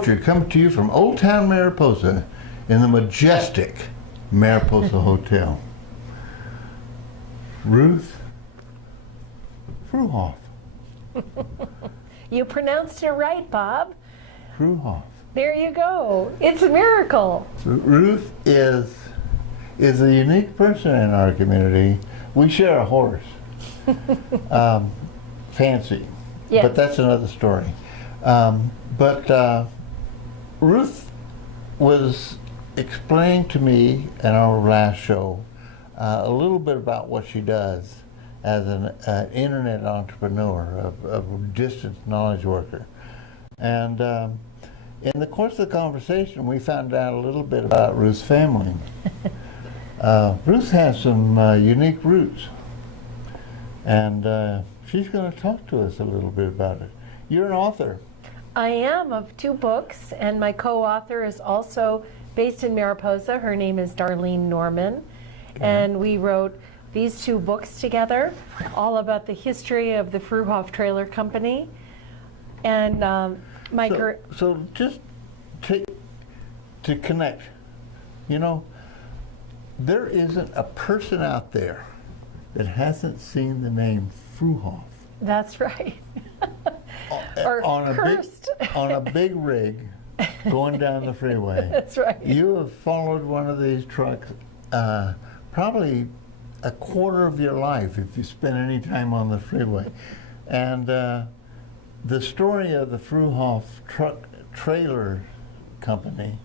Portrait coming to you from Old Town Mariposa in the majestic Mariposa Hotel. Ruth Fruehauf. You pronounced it right, Bob. Fruehauf. There you go. It's a miracle. Ruth is a unique person in our community. We share a horse. Fancy. Yes. But that's another story. Ruth was explaining to me in our last show a little bit about what she does as an internet entrepreneur, a distance knowledge worker. And in the course of the conversation, we found out a little bit about Ruth's family. Ruth has some unique roots, and she's going to talk to us a little bit about it. You're an author. I am, of 2 books, and my co-author is also based in Mariposa. Her name is Darlene Norman, and we wrote these 2 books together, all about the history of the Fruehauf Trailer Company. And so just to connect, you know, there isn't a person out there that hasn't seen the name Fruehauf. That's right. Or on cursed. on a big rig going down the freeway. That's right. You have followed one of these trucks probably a quarter of your life if you spend any time on the freeway. And the story of the Fruehauf truck trailer company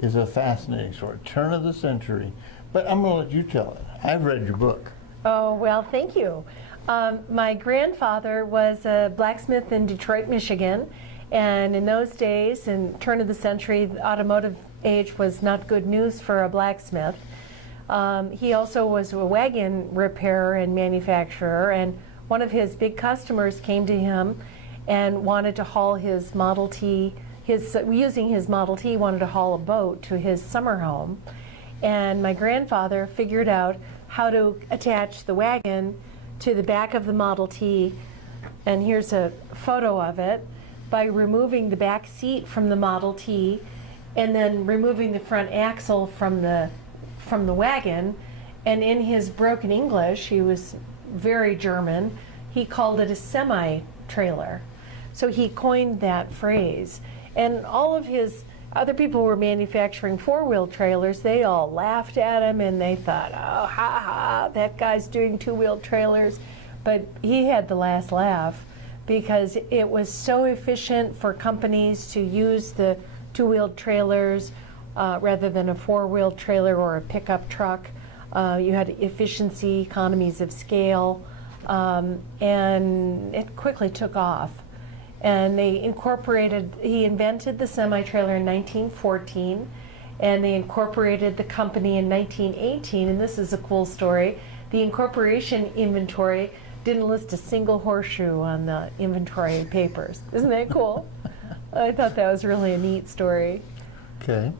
is a fascinating story, turn of the century. But I'm going to let you tell it. I've read your book. Oh, well, thank you. My grandfather was a blacksmith in Detroit, Michigan, and in those days, in turn of the century, the automotive age was not good news for a blacksmith. He also was a wagon repairer and manufacturer, and one of his big customers came to him and wanted to haul his Model T, using his Model T, wanted to haul a boat to his summer home. And my grandfather figured out how to attach the wagon to the back of the Model T, and here's a photo of it, by removing the back seat from the Model T and then removing the front axle from the wagon. And in his broken English, he was very German, he called it a semi-trailer. So he coined that phrase. And all of his other people were manufacturing 4-wheel trailers. They all laughed at him and they thought, oh, ha ha, that guy's doing 2-wheel trailers. But he had the last laugh because it was so efficient for companies to use the 2-wheeled trailers rather than a 4-wheel trailer or a pickup truck. You had efficiency, economies of scale, and it quickly took off. And he invented the semi-trailer in 1914, and they incorporated the company in 1918, and this is a cool story. The incorporation inventory didn't list a single horseshoe on the inventory papers. Isn't that cool? I thought that was really a neat story. Okay.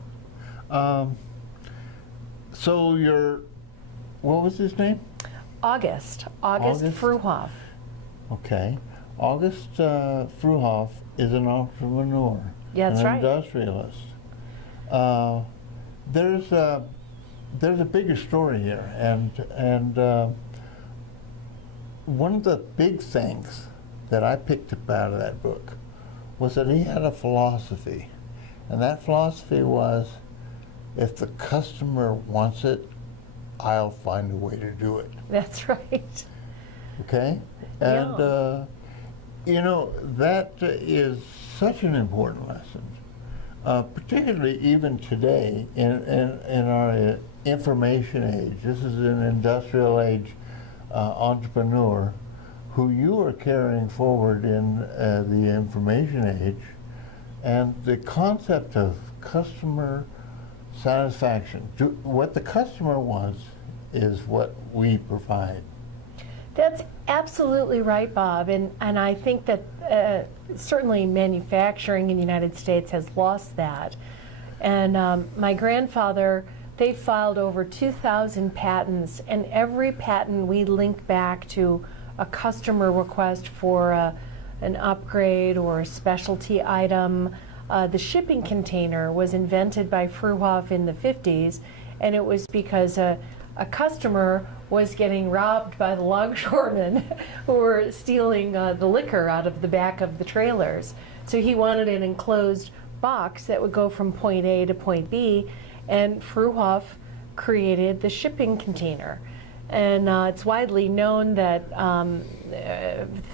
So what was his name? August Fruehauf. Okay. August Fruehauf is an entrepreneur, That's right. Industrialist. There's a bigger story here, and one of the big things that I picked up out of that book was that he had a philosophy, and that philosophy was, if the customer wants it, I'll find a way to do it. That's right. Okay? And Yeah. you know, that is such an important lesson, particularly even today in our information age. This is an industrial age entrepreneur who you are carrying forward in the information age, and the concept of customer satisfaction. What the customer wants is what we provide. That's absolutely right, Bob, and I think that certainly manufacturing in the United States has lost that. And my grandfather, they filed over 2,000 patents, and every patent we link back to a customer request for an upgrade or a specialty item. The shipping container was invented by Fruehauf in the 50s, and it was because a customer was getting robbed by the longshoremen who were stealing the liquor out of the back of the trailers. So he wanted an enclosed box that would go from point A to point B, and Fruehauf created the shipping container. And it's widely known that,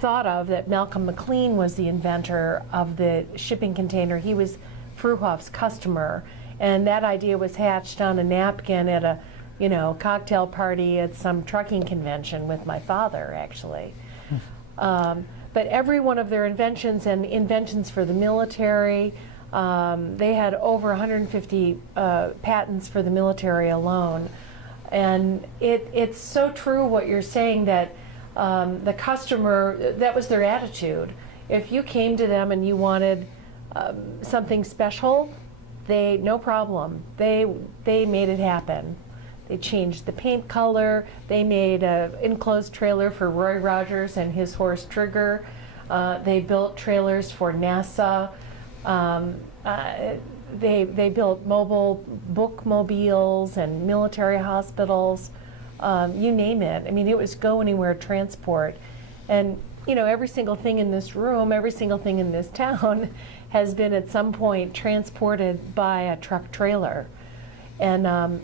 thought of, that Malcolm McLean was the inventor of the shipping container. He was Fruehauf's customer, and that idea was hatched on a napkin at a, cocktail party at some trucking convention with my father, actually. But every one of their inventions and inventions for the military, they had over 150 patents for the military alone. And it's so true what you're saying, that the customer, that was their attitude. If you came to them and you wanted something special, no problem. They made it happen. They changed the paint color. They made an enclosed trailer for Roy Rogers and his horse Trigger. They built trailers for NASA. They built mobile bookmobiles and military hospitals, you name it. I mean, it was go anywhere transport. And, every single thing in this room, every single thing in this town has been at some point transported by a truck trailer. And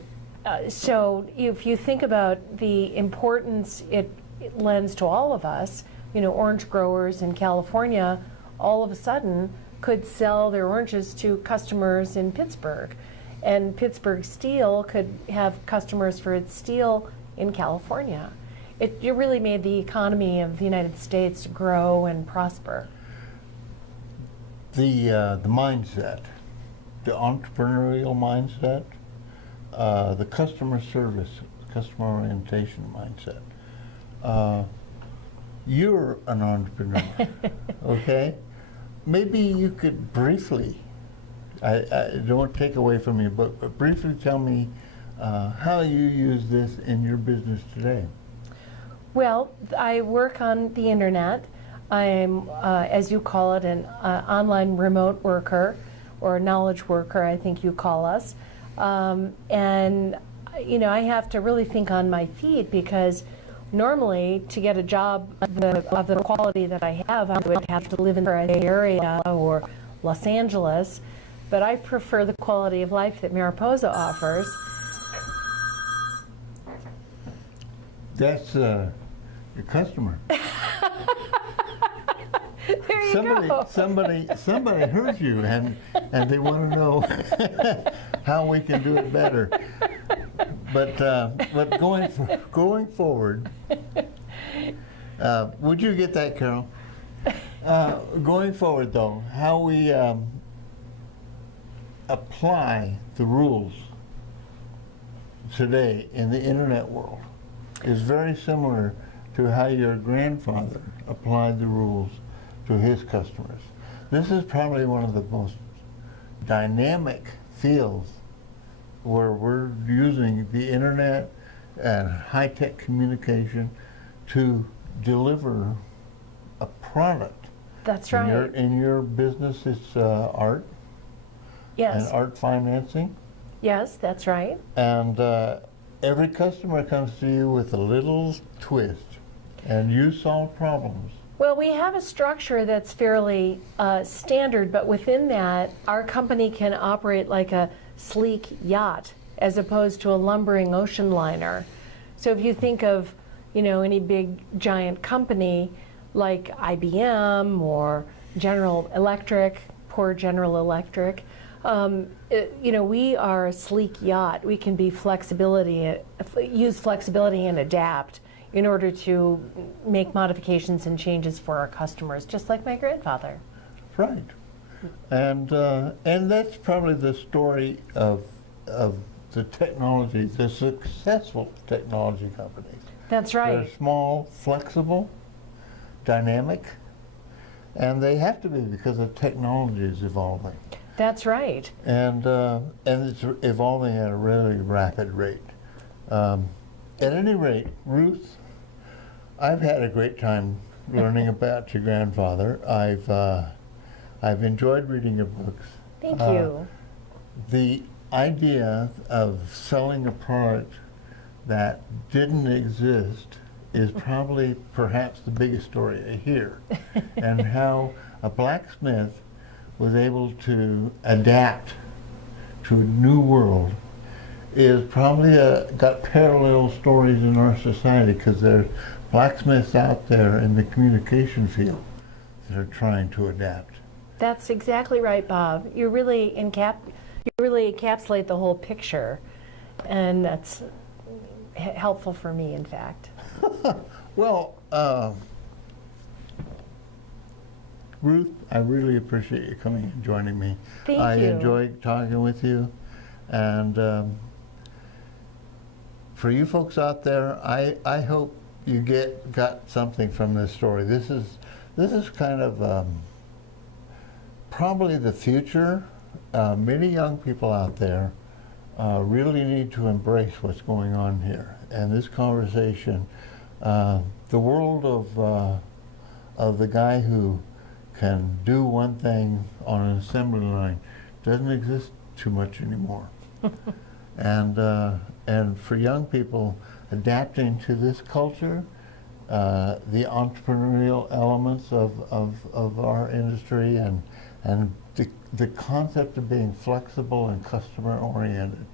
so if you think about the importance it lends to all of us, orange growers in California all of a sudden could sell their oranges to customers in Pittsburgh. And Pittsburgh Steel could have customers for its steel in California. It really made the economy of the United States grow and prosper. The mindset, the entrepreneurial mindset, the customer service, customer orientation mindset. You're an entrepreneur, okay? Maybe you could briefly, I don't want to take away from you, but briefly tell me how you use this in your business today. Well, I work on the internet. I'm, as you call it, an online remote worker, or knowledge worker, I think you call us. And, I have to really think on my feet, because normally to get a job of the quality that I have, I would have to live in the Bay Area or Los Angeles, but I prefer the quality of life that Mariposa offers. That's your customer. There you go. Somebody heard you, and they want to know how we can do it better. But going forward, would you get that, Carol? Going forward, though, how we apply the rules today in the internet world is very similar to how your grandfather applied the rules to his customers. This is probably one of the most dynamic fields where we're using the internet and high-tech communication to deliver a product. That's right. In your business, it's art. Yes. And art financing. Yes, that's right. And every customer comes to you with a little twist, and you solve problems. Well, we have a structure that's fairly standard, but within that, our company can operate like a sleek yacht as opposed to a lumbering ocean liner. So if you think of, any big giant company like IBM or General Electric, poor General Electric, we are a sleek yacht. We can be use flexibility and adapt in order to make modifications and changes for our customers, just like my grandfather. Right. And that's probably the story of the technology, the successful technology companies. That's right. They're small, flexible, dynamic, and they have to be because the technology is evolving. That's right. And it's evolving at a really rapid rate. At any rate, Ruth, I've had a great time learning about your grandfather. I've enjoyed reading your books, Thank you. The idea of selling a product that didn't exist is probably perhaps the biggest story I hear. And how a blacksmith was able to adapt to a new world is probably got parallel stories in our society, because there's blacksmiths out there in the communication field that are trying to adapt. That's exactly right, Bob. You really encapsulate the whole picture, and that's helpful for me, in fact. Well, Ruth, I really appreciate you coming and joining me. Thank I you. enjoyed talking with you, and for you folks out there, I hope you got something from this story. This is kind of probably the future. Many young people out there really need to embrace what's going on here. And this conversation, the world of the guy who can do one thing on an assembly line doesn't exist too much anymore. And for young people adapting to this culture, the entrepreneurial elements of our industry, and the concept of being flexible and customer oriented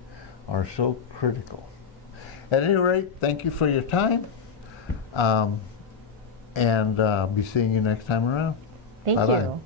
are so critical. At any rate, thank you for your time, and I'll be seeing you next time around. Thank Bye-bye. you.